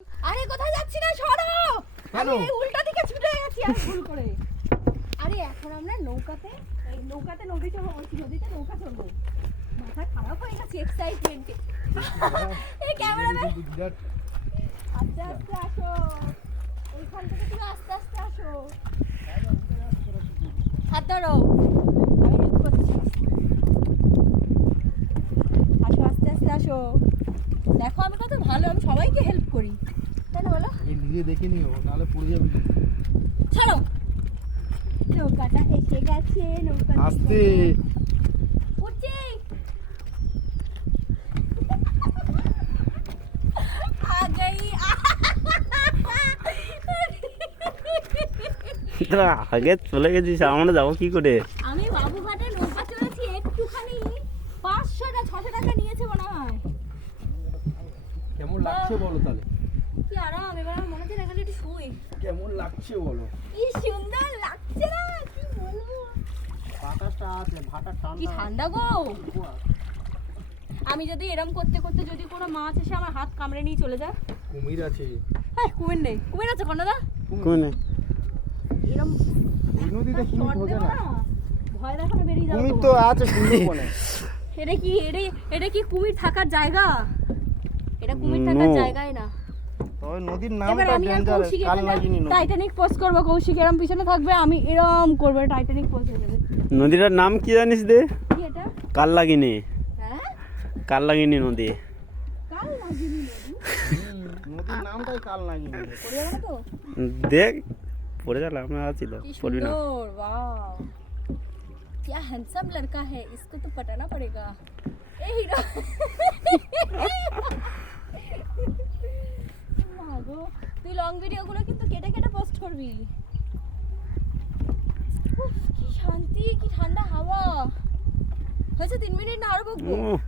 আরে কোথায় যাচ্ছি না, সরো। কেন? আমি এই উল্টা দিকে ছুটে গেছি আর ভুল করে। আরে এখন আমরা নৌকাতে নদী চড়বো, নদীতে নৌকা চড়বো। মাথা খারাপ হয়ে গেছে এক্সাইটমেন্টে। এই ক্যামেরাম্যান আস্তে আস্তে আসো, ওইখান থেকে তুমি আস্তে আস্তে আসো। হাত ধরো, আমি হেল্প করছি। আসো আস্তে আস্তে আসো। দেখো আমি কত ভালো, আমি সবাইকে হেল্প করি, তাই না বলো? এই নিজে দেখে নিও, নাহলে পড়ে যাবে। ছাড়ো, নৌকাটা এসে গেছে। নৌকা আস্তে উঠছি। आ गई। তোরা আগে চলে গেছিস, আমরা যাবো কি করে? আমি বাবুঘাটে নৌকা চড়েছি, একটুখানি 500-600 টাকা নিয়েছে মনে হয়। কেমন লাগছে বলো তাহলে? কি আরাম, এবার আমার মনে হচ্ছে না এখানে একটু শুই। কেমন লাগছে বলো? কি সুন্দর লাগছে না, কি বলবো। বাতাসটা আছে, ভাটা কি ঠান্ডা। ঠান্ডা গো। আমি যদি এরম করতে করতে যদি কোনো মাছ এসে আমার হাত কামড়ে নিয়ে চলে যায়। কুমির আছে। হ্যাঁ কুমির নেই, কুমির আছে কন্যাদা। কোনে? এরম এই নদীতে একটা কুমির shot ঢোকে দেবো না। না, ভয় দেখানো বেরিয়ে যাবে কুমির তো তোমার। আছে সুন্দরবনে। এটা কি কুমির থাকার জায়গা? এটা কুমির থাকার জায়গায় না। তবে নদীর এবার নামটা আমি আর ডেঞ্জারাস, কৌশিক কাল লাগিনি নদী। টাইটানিক পোজ করবো। কৌশিক এরম পিছনে থাকবে, আমি এরম করবো, টাইটানিক পোজ হয়ে যাবে। নদীটার নাম কি জানিস দে? কি এটা? কাললাগিনি। হ্যাঁ কাললাগিনি নদী। কাল লাগিনি নদী। নদীর নামটাই কাল লাগিনি। পড়ে যাবে না তো? দেখ পড়ে গেল, আমরা আছি তো, কি পড়বি না। সুন্দর, वाओ क्या हैंडसम लड़का है, इसको तो पटाना पड़ेगा। ए हीरो মাগো, তুই লং ভিডিও গুলো কিন্তু কেটে কেটে পোস্ট করবি। উফ, কি শান্তি, কি ঠান্ডা হাওয়া। হয়েছে 3 মিনিট না আরো বকবো?